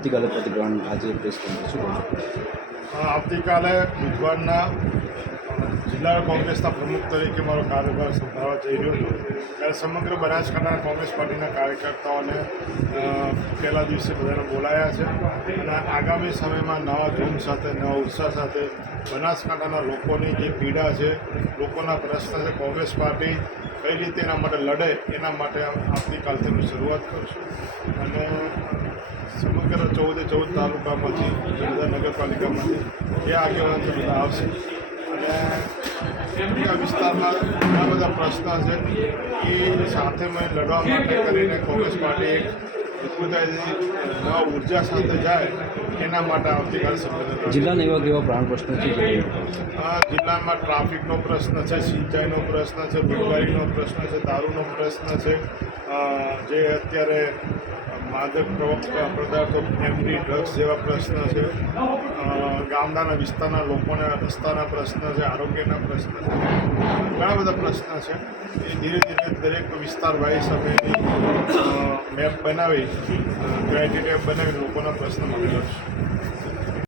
આવતીકાલે પ્રતિક્રમણ આજે પ્રેસ કોન્ફરન્સ શું આવતીકાલે બુધવારના જિલ્લા કોંગ્રેસના પ્રમુખ તરીકે મારો કાર્યભાર સંભાળવા જઈ રહ્યો છું ત્યારે સમગ્ર બનાસકાંઠાના કોંગ્રેસ પાર્ટીના કાર્યકર્તાઓને પહેલા દિવસે બધાને બોલાયા છે અને આગામી સમયમાં નવા ધૂમ સાથે નવા ઉત્સાહ સાથે બનાસકાંઠાના લોકોની જે પીડા છે, લોકોના પ્રશ્ન છે, કોંગ્રેસ પાર્ટી કઈ રીતે એના માટે લડે એના માટે આવતીકાલથી અમે શરૂઆત કરીશું અને સમગ્ર 14 તાલુકામાંથી બધા નગરપાલિકામાંથી એ આગેવાનો બધા આવશે અને આ વિસ્તારમાં ઘણા બધા પ્રશ્ન છે એ સાથે મેં લડવા માટે કરીને કોંગ્રેસ પાર્ટી એક મજબૂતાઈથી નવા ઉર્જા સાથે જાય એના માટે આવતીકાલે સંમેલન. જિલ્લાના એવા કેવા પ્રાણ પ્રશ્નો છે? જિલ્લામાં ટ્રાફિકનો પ્રશ્ન છે, સિંચાઈનો પ્રશ્ન છે, રોજગારીનો પ્રશ્ન છે, દારૂનો પ્રશ્ન છે, જે અત્યારે માદક પદાર્થો, એમડી, ડ્રગ્સ જેવા પ્રશ્ન છે, ગામડાના વિસ્તારના લોકોના રસ્તાના પ્રશ્ન છે, આરોગ્યના પ્રશ્ન છે, ઘણા બધા પ્રશ્ન છે. એ ધીરે ધીરે દરેક વિસ્તાર વાઇઝ અમે મેપ બનાવી, ક્રાઇટેરિયા બનાવી લોકોના પ્રશ્ન માટે લડશું.